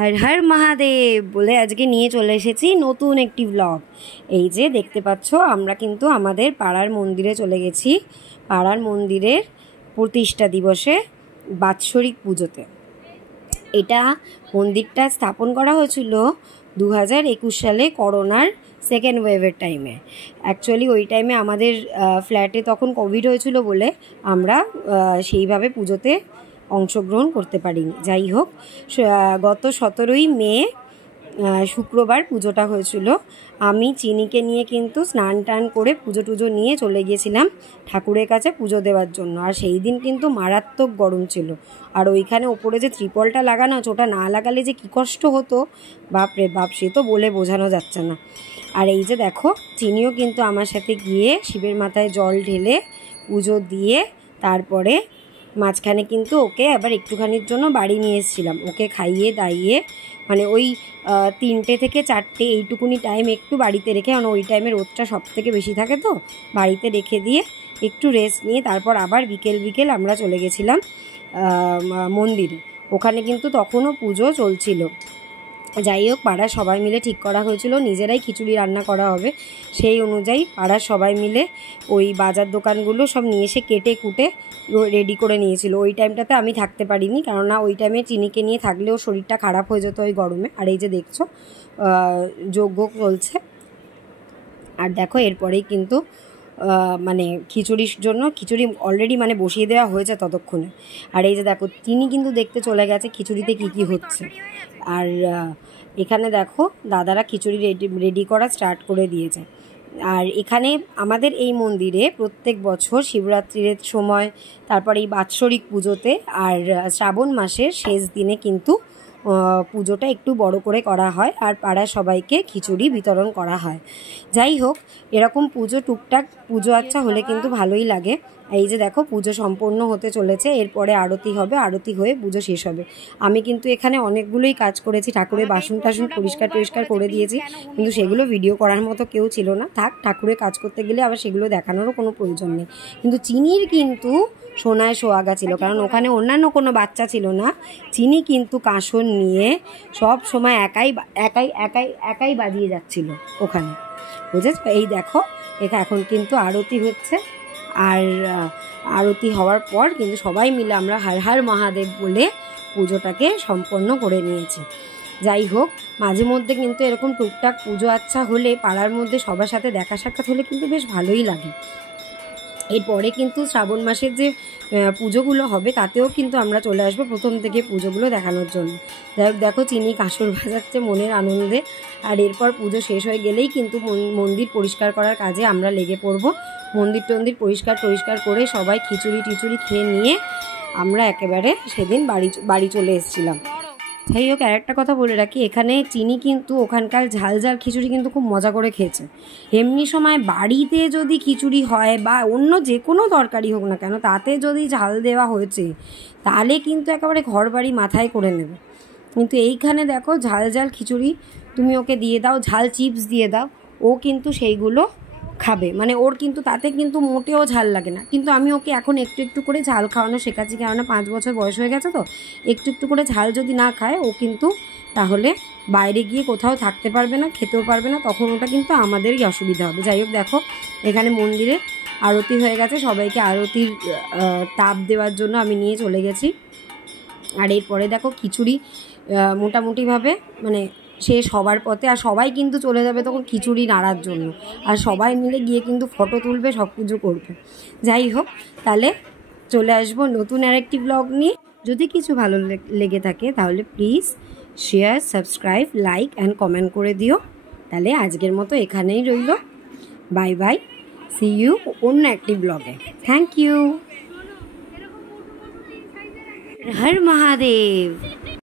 হর হর মহাদেব বলে আজকে নিয়ে চলে এসেছি নতুন একটি ব্লগ। এই যে দেখতে পাচ্ছ, আমরা কিন্তু আমাদের পাড়ার মন্দিরে চলে গেছি। পাড়ার মন্দিরের প্রতিষ্ঠা দিবসে বাৎসরিক পুজোতে। এটা মন্দিরটা স্থাপন করা হয়েছিল 2021 সালে করোনার সেকেন্ড ওয়েভের টাইমে। অ্যাকচুয়ালি ওই টাইমে আমাদের ফ্ল্যাটে তখন কোভিড হয়েছিল বলে আমরা সেইভাবে পুজোতে অংশগ্রহণ করতে পারিনি। যাই হোক, গত 17ই মে শুক্রবার পুজোটা হয়েছিল। আমি চিনিকে নিয়ে কিন্তু স্নান টান করে পুজো টুজো নিয়ে চলে গিয়েছিলাম ঠাকুরের কাছে পুজো দেওয়ার জন্য। আর সেই দিন কিন্তু মারাত্মক গরম ছিল। আর ওইখানে ওপরে যে ত্রিপলটা লাগানো আছে, ওটা না লাগালে যে কী কষ্ট হতো বাপরে বাপ, সে তো বলে বোঝানো যাচ্ছে না। আর এই যে দেখো, চিনিও কিন্তু আমার সাথে গিয়ে শিবের মাথায় জল ঢেলে পুজো দিয়ে তারপরে মাঝখানে কিন্তু ওকে আবার একটুখানির জন্য বাড়ি নিয়ে এসেছিলাম। ওকে খাইয়ে দাইয়ে মানে ওই 3টে থেকে 4টে এইটুকুনি টাইম একটু বাড়িতে রেখে, কারণ ওই টাইমে রোদটা সব থেকে বেশি থাকে, তো বাড়িতে রেখে দিয়ে একটু রেস্ট নিয়ে তারপর আবার বিকেল আমরা চলে গেছিলাম মন্দিরে। ওখানে কিন্তু তখনও পুজো চলছিল। যাই হোক, পাড়ার সবাই মিলে ঠিক করা হয়েছিল নিজেরাই খিচুড়ি রান্না করা হবে। সেই অনুযায়ী পাড়ার সবাই মিলে ওই বাজার দোকানগুলো সব নিয়ে এসে কেটে কুটে রেডি করে নিয়েছিল। ওই টাইমটাতে আমি থাকতে পারিনি, কেননা ওই টাইমে চিনিকে নিয়ে থাকলেও শরীরটা খারাপ হয়ে যেত ওই গরমে। আর এই যে দেখছো যজ্ঞ চলছে। আর দেখো, এরপরেই কিন্তু মানে খিচুড়ির জন্য খিচুড়ি অলরেডি মানে বসিয়ে দেওয়া হয়েছে ততক্ষণে। আর এই যে দেখো, তিনি কিন্তু দেখতে চলে গেছে খিচুড়িতে কি হচ্ছে। আর এখানে দেখো, দাদারা খিচুড়ি রেডি করা স্টার্ট করে দিয়েছে। আর এখানে আমাদের এই মন্দিরে প্রত্যেক বছর শিবরাত্রির সময়, তারপর এই বাৎসরিক পুজোতে আর শ্রাবণ মাসের শেষ দিনে কিন্তু পুজোটা একটু বড় করে করা হয় আর পাড়ার সবাইকে খিচুড়ি বিতরণ করা হয়। যাই হোক, এরকম পুজো টুকটাক পুজো আচ্ছা হলে কিন্তু ভালোই লাগে। এই যে দেখো, পুজো সম্পন্ন হতে চলেছে, এরপরে আরতি হবে, আরতি হয়ে পুজো শেষ হবে। আমি কিন্তু এখানে অনেকগুলোই কাজ করেছি, ঠাকুরের বাসন টাসন পরিষ্কার করে দিয়েছি, কিন্তু সেগুলো ভিডিও করার মতো কেউ ছিল না। থাক, ঠাকুরের কাজ করতে গেলে আবার সেগুলো দেখানোরও কোনো প্রয়োজন নেই। কিন্তু চিনির কিন্তু সোনায় সোহাগা ছিল, কারণ ওখানে অন্যান্য কোনো বাচ্চা ছিল না। চিনি কিন্তু কাঁসর নিয়ে সব সময় একাই বাজিয়ে যাচ্ছিল ওখানে, বুঝেছ? এই দেখো, এখন কিন্তু আরতি হচ্ছে। আর আরতি হওয়ার পর কিন্তু সবাই মিলে আমরা হর হর মহাদেব বলে পুজোটাকে সম্পন্ন করে নিয়েছি। যাই হোক, মাঝে মধ্যে কিন্তু এরকম টুকটাক পুজো আচ্ছা হলে পাড়ার মধ্যে সবার সাথে দেখা সাক্ষাৎ হলে কিন্তু বেশ ভালোই লাগে। এরপরে কিন্তু শ্রাবণ মাসের যে পুজোগুলো হবে তাতেও কিন্তু আমরা চলে আসবো প্রথম থেকে পুজোগুলো দেখানোর জন্য। যাই হোক, দেখো, চিনি কাঁসর বাজাচ্ছে মনের আনন্দে। আর এরপর পুজো শেষ হয়ে গেলেই কিন্তু মন্দির পরিষ্কার করার কাজে আমরা লেগে পড়ব। মন্দির টন্দির পরিষ্কার করে সবাই খিচুড়ি খেয়ে নিয়ে আমরা একেবারে সেদিন বাড়ি চলে এসেছিলাম। যাই হোক, আর একটা কথা বলে রাখি, এখানে চিনি কিন্তু ওখানকার ঝাল খিচুড়ি কিন্তু খুব মজা করে খেয়েছে। এমনি সময় বাড়িতে যদি খিচুড়ি হয় বা অন্য যে কোনো তরকারি হোক না কেন, তাতে যদি ঝাল দেওয়া হয়েছে তাহলে কিন্তু একেবারে ঘর বাড়ি মাথায় করে নেবে। কিন্তু এইখানে দেখো, ঝাল খিচুড়ি তুমি ওকে দিয়ে দাও, ঝাল চিপস দিয়ে দাও, ও কিন্তু সেইগুলো খাবে। মানে ওর কিন্তু তাতে কিন্তু মোটেও ঝাল লাগে না। কিন্তু আমি ওকে এখন একটু করে ঝাল খাওয়ানো শেখাচ্ছি, কেননা 5 বছর বয়স হয়ে গেছে, তো একটু করে ঝাল যদি না খায় ও কিন্তু তাহলে বাইরে গিয়ে কোথাও থাকতে পারবে না, খেতেও পারবে না, তখন ওটা কিন্তু আমাদেরই অসুবিধা হবে। যাই হোক, দেখো, এখানে মন্দিরে আরতি হয়ে গেছে, সবাইকে আরতির তাপ দেওয়ার জন্য আমি নিয়ে চলে গেছি। আর এরপরে দেখো, খিচুড়ি মোটামুটিভাবে মানে শেষ হবার পথে। আর সবাই কিন্তু চলে যাবে তখন খিচুড়ি নাড়ার জন্য, আর সবাই মিলে গিয়ে কিন্তু ফটো তুলবে, সব কিছু করবে। যাই হোক, তাহলে চলে আসবো নতুন আরেকটি ব্লগ নিয়ে। যদি কিছু ভালো লেগে থাকে তাহলে please share, subscribe, like and comment করে দিও। তাহলে আজকের মতো এখানেই রইল। বাই বাই, সি ইউ অন্য একটি ব্লগে। Thank you. হর মহাদেব।